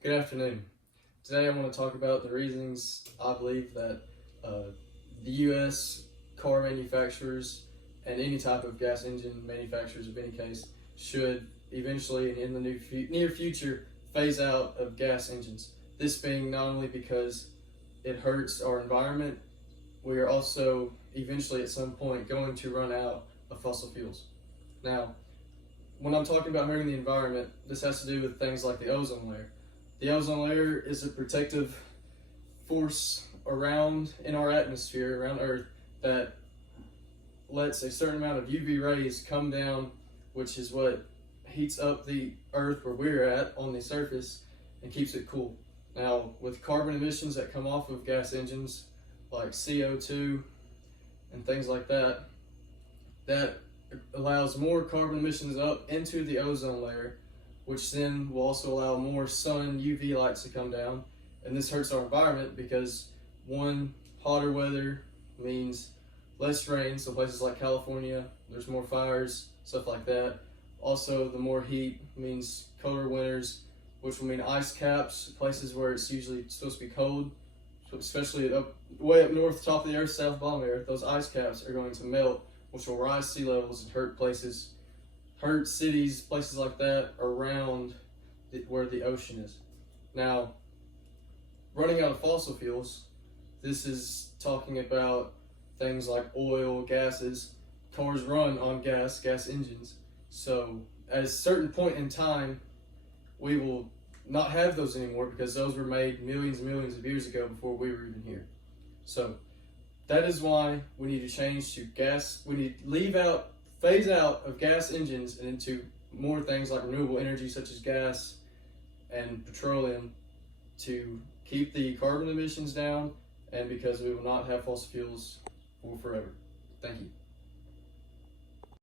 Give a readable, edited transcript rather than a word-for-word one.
Good afternoon. Today I want to talk about the reasons I believe that the U.S. car manufacturers and any type of gas engine manufacturers of any case should eventually and in the near future phase out of gas engines. This being not only because it hurts our environment, we are also eventually at some point going to run out of fossil fuels. Now, when I'm talking about hurting the environment, this has to do with things like the ozone layer. The ozone layer is a protective force around in our atmosphere, around Earth, that lets a certain amount of UV rays come down, which is what heats up the Earth where we're at on the surface and keeps it cool. Now, with carbon emissions that come off of gas engines, like CO2 and things like that, that allows more carbon emissions up into the ozone layer, which then will also allow more sun UV lights to come down. And this hurts our environment because, one, hotter weather means less rain, so places like California, there's more fires, stuff like that. Also, the more heat means colder winters, which will mean ice caps, places where it's usually supposed to be cold, especially way up north, top of the earth, south bottom of the earth. Those ice caps are going to melt, which will rise sea levels and hurt cities, places like that around where the ocean is. Now, running out of fossil fuels, this is talking about things like oil, gases. Cars run on gas engines. So at a certain point in time, we will not have those anymore because those were made millions and millions of years ago before we were even here. So that is why we need to change to gas. We need to phase out of gas engines and into more things like renewable energy such as gas and petroleum to keep the carbon emissions down, and because we will not have fossil fuels for forever. Thank you.